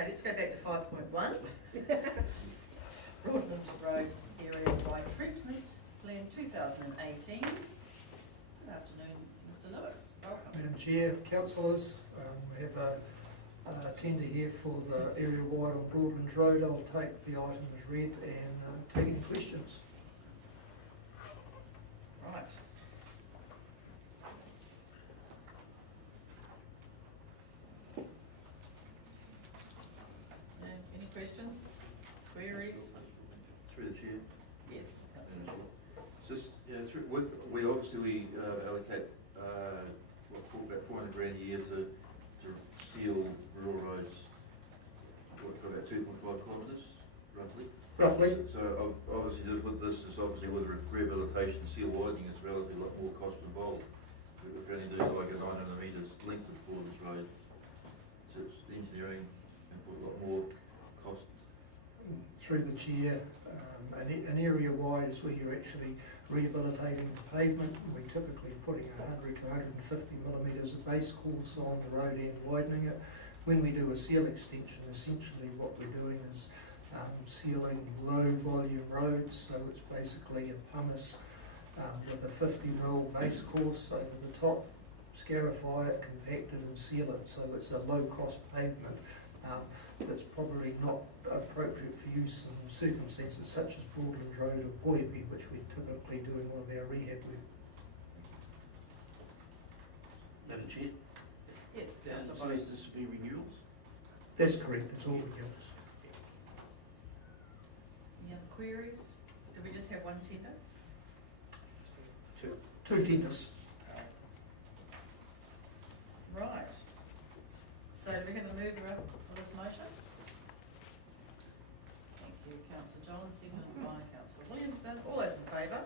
Okay, let's go back to 5.1. Broadlands Road Area Wide Treatment Plan 2018. Good afternoon, Mr. Lewis. Welcome. Madam Chair, councillors, we have a tender here for the area wide on Broadlands Road. I'll take the item as read and take any questions. Right. Any questions? Queries? Through the chair. Yes, Councillor. Just, we obviously allocate about 400 grand a year to seal rural roads for about 2.5 kilometres, roughly. Roughly. So obviously just with this, is obviously with rehabilitation, seal widening is relatively a lot more cost involved. If we're only doing like a 900 metres length of Broadlands Road, so it's engineering and put a lot more cost. Through the chair, an area wide is where you're actually rehabilitating the pavement. We're typically putting 100 to 150 millimetres of base course on the road and widening it. When we do a seal extension, essentially what we're doing is sealing low volume roads, so it's basically a pumice with a 50 mil base course over the top, scarify it, compact it and seal it, so it's a low cost pavement that's probably not appropriate for use in circumstances such as Broadlands Road or Poipi, which we're typically doing one of our rehab with. Madam Chair, Yes, I Councillor suppose this would be renewals? That's correct, it's all renewals. Any other queries? Did we just have one tender? Two tenders. Right. So do we have a mover of this motion? Thank you, Councillor John, seconded by Councillor Williamson. All those in favour?